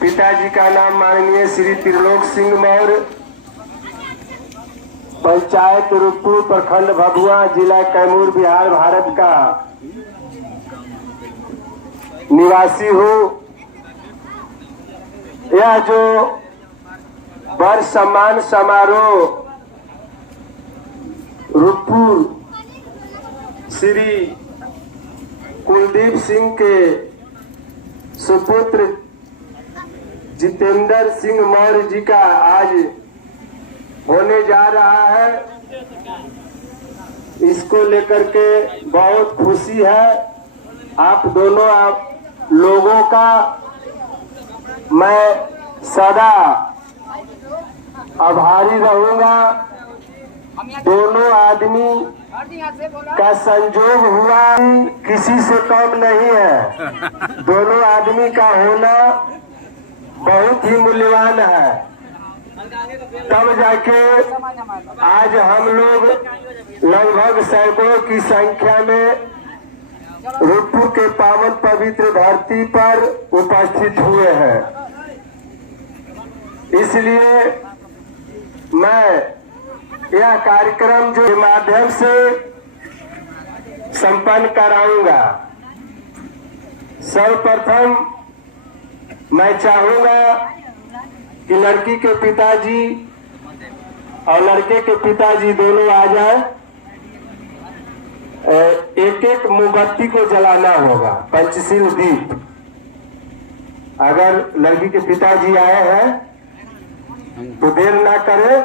पिताजी का नाम माननीय श्री त्रिलोक सिंह मौर्य, पंचायत रुपपुर, प्रखंड भभुआ, जिला कैमूर, बिहार, भारत का निवासी हूँ। यह जो वर्ष सम्मान समारोह रुपपुर श्री कुलदीप सिंह के सुपुत्र जितेंद्र सिंह मौर्य जी का आज होने जा रहा है, इसको लेकर के बहुत खुशी है। आप दोनों लोगों का मैं सदा आभारी रहूंगा। दोनों आदमी का संजोग हुआ किसी से कम नहीं है। दोनों आदमी का होना बहुत ही मूल्यवान है, तब जाके आज हम लोग लगभग सैकड़ों की संख्या में रुपपुर के पावन पवित्र धरती पर उपस्थित हुए हैं। इसलिए मैं यह कार्यक्रम जो के माध्यम से संपन्न कराऊंगा। सर्वप्रथम मैं चाहूंगा कि लड़की के पिताजी और लड़के के पिताजी दोनों आ जाए। एक एक मोमबत्ती को जलाना होगा, पंचशील दीप। अगर लड़की के पिताजी आए हैं तो देर ना करे,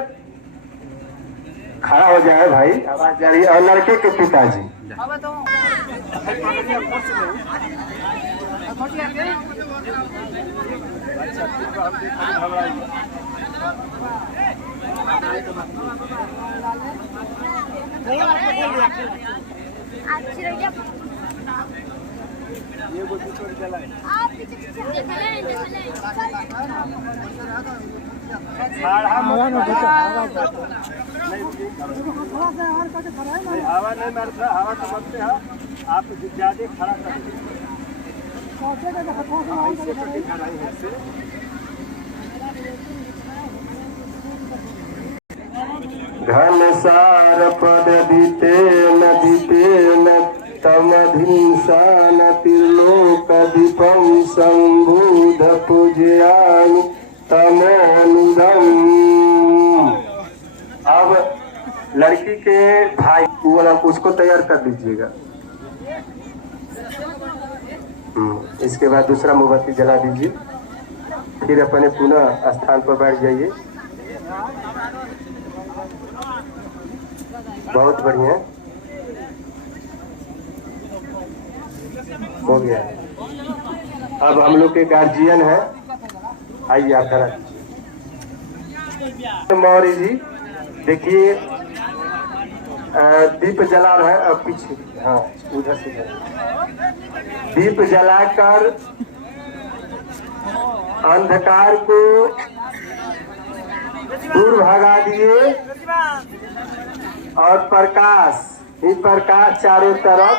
खड़ा हो जाए भाई, आवाज जा रही है। और लड़के के पिताजी हवा नहीं मारता, हवा समझते हैं आप ज्यादा खड़ा कर घन सार पद दीते न तमधिंसान त्रिलोक दीपम संबुध पूजयामि तमोनुदम। अब लड़की के भाई वाला उसको तैयार कर दीजिएगा। इसके बाद दूसरा मोमबत्ती जला दीजिए, फिर अपने पुनः स्थान पर बैठ जाइए। बहुत बढ़िया हो गया। अब हम लोग के गार्जियन है, आइए आप धरा दीजिए। मौर्य जी देखिए, दीप जला रहा है। अब पीछे, हाँ उधर से दीप जलाकर अंधकार को दूर भगा दिए और प्रकाश ही प्रकाश चारों तरफ